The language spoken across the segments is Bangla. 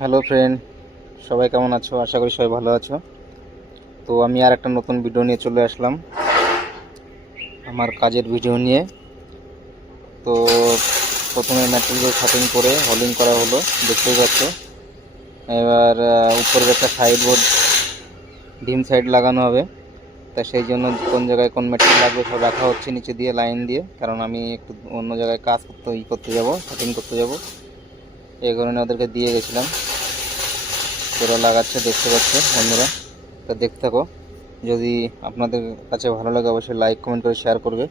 হ্যালো ফ্রেন্ড সবাই কেমন আছো? আশা করি সবাই ভালো আছো। তো আমি আর একটা নতুন ভিডিও নিয়ে চলে আসলাম। আমার কাজের ভিডিও নিয়ে। তো প্রথমে ম্যাটেরিয়াল কাটিং করে হলিং করা হলো, দেখতেই পাচ্ছ। এবার উপরের একটা সাইড বোর্ড ডিম সাইড লাগানো হবে। তা সেই জন্য কোন জায়গায় কোন ম্যাটেরিয়াল লাগবে সব রাখা হচ্ছে নিচে দিয়ে লাইন দিয়ে। কারণ আমি একটু অন্য জায়গায় কাজ করতে, ই করতে যাব কাটিং করতে যাব। এই কারণে ওদেরকে দিয়ে গেছিলাম। তোরা লাগাচ্ছে, দেখতে পাচ্ছে বন্ধুরা। তা দেখতে থাকো। যদি আপনাদের কাছে ভালো লাগে, অবশ্যই লাইক কমেন্ট করে শেয়ার করবে।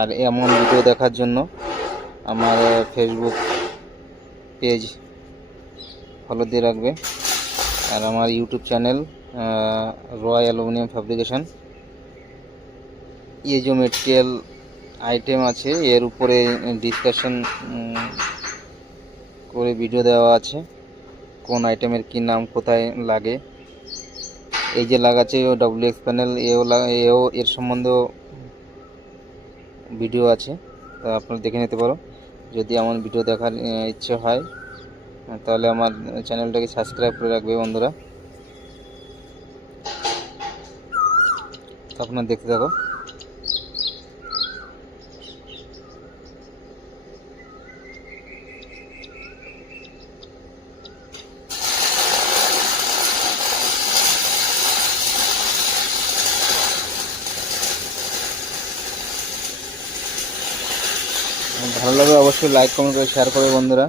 আর এমন ভিডিও দেখার জন্য আমার ফেসবুক পেজ ফলো দিয়ে রাখবে। আর আমার YouTube channel Roy aluminium fabrication এই যে মেটেরিয়াল আইটেম আছে। এর উপরে ডিসকাশন করে ভিডিও দেওয়া আছে। কোন আইটেমের কি নাম কোথায় লাগে? এই যে লাগাচ্ছে ডাব্লিউ এক্স প্যানেল এও এও এর সম্বন্ধেও ভিডিও আছে, তা আপনারা দেখে নিতে পারো। যদি আমার ভিডিও দেখার ইচ্ছে হয়, তাহলে আমার চ্যানেলটাকে সাবস্ক্রাইব করে রাখবে বন্ধুরা। আপনারা দেখতে থাকো। ভালো লাগলে অবশ্যই লাইক কমেন্ট করে শেয়ার করবে বন্ধুরা।